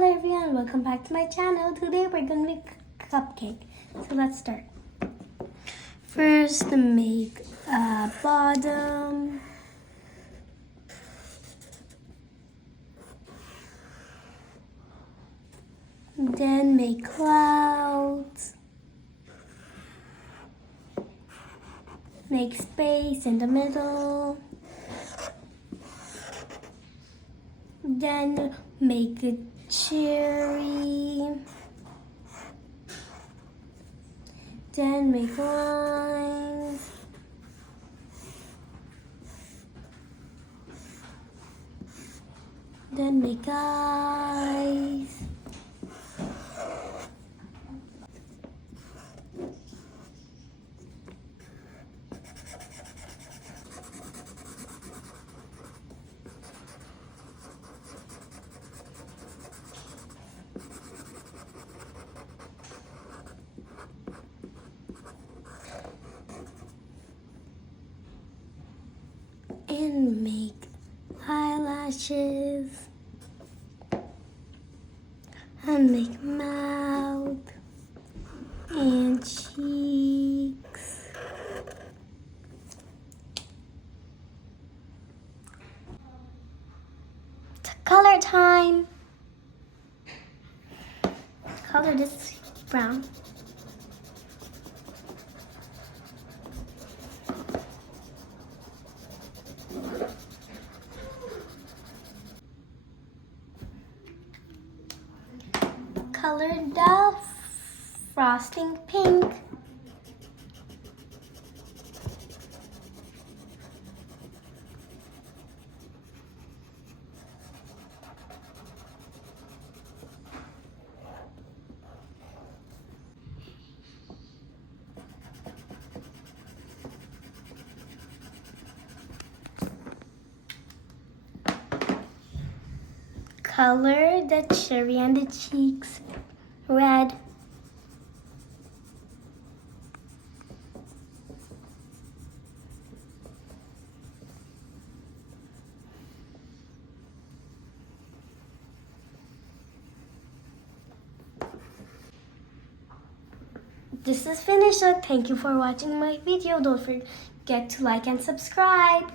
Hello everyone, welcome back to my channel. Today we're going to make cupcake. So let's start. First, make a bottom. Then make clouds. Make space in the middle. Then make a cherry. Then make lines. Then make eyes. And make eyelashes. And make mouth and cheeks. It's color time. Color this brown. Color the frosting pink. Color the cherry and the cheeks red. This is finished, so thank you for watching my video. Don't forget to like and subscribe.